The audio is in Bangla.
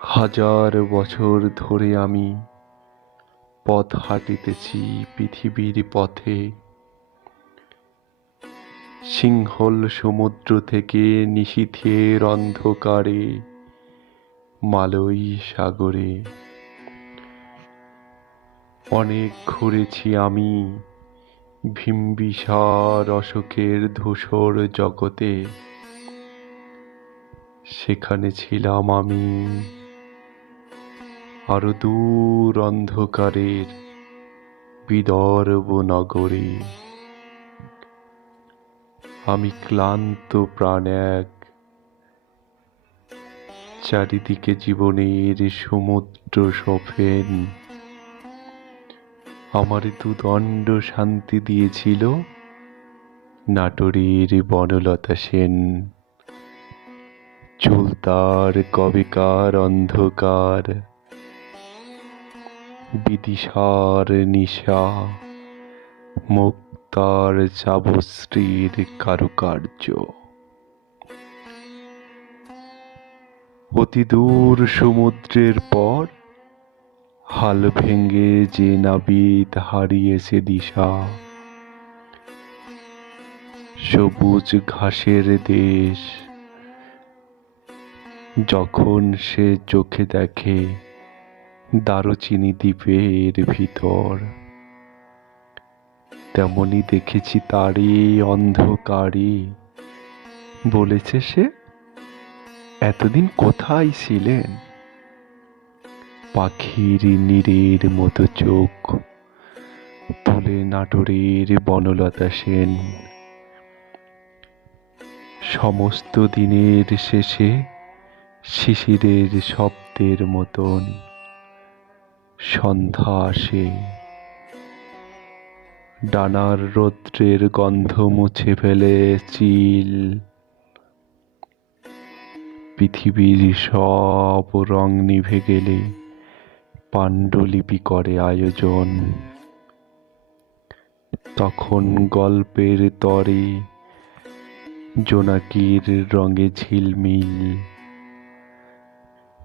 হাজার বছর ধরে আমি পথ হাঁটিতেছি পৃথিবীর পথে। সিংহল সমুদ্র থেকে নিশীথের অন্ধকারে মালই সাগরে। অনেক ঘুরেছি আমি ভিম্বিসার অশোকের ধূসর জগতে। সেখানে ছিলাম আমি আরও দূর অন্ধকারের বিদর্ভ নগরে। আমি ক্লান্ত প্রাণ এক চারিদিকে জীবনের সমুদ্র সফেন। আমার দুদণ্ড শান্তি দিয়েছিল নাটোরের বনলতা সেন। চুল তার কবেকার অন্ধকার। বিদিশার নিশা, মুক্তার চাবশ্রীর কারুকার্য। অতি দূর সমুদ্রের পর, হাল ভেঙ্গে যে নাবিদ হারিয়েছে দিশা। সবুজ ঘাসের দেশ, যখন সে চোখে দেখে দারুচিনি দ্বীপের ভিতর। তেমনি দেখেছি তারই অন্ধকারে। বলেছে সে, এতদিন কোথায় ছিলেন? পাখির নীরের মতো চোখ। তুলে নাটোরের বনলতা সেন। সমস্ত দিনের শেষে শিশিরের শব্দের মতন। সন্ধ্যা আসে। ডানার রৌদ্রের গন্ধ মুছে ফেলে চিল। পৃথিবীর সব রং নিভে গেলে পাণ্ডুলিপি করে আয়োজন। তখন গল্পের তরে জোনাকির রঙে ঝিলমিল।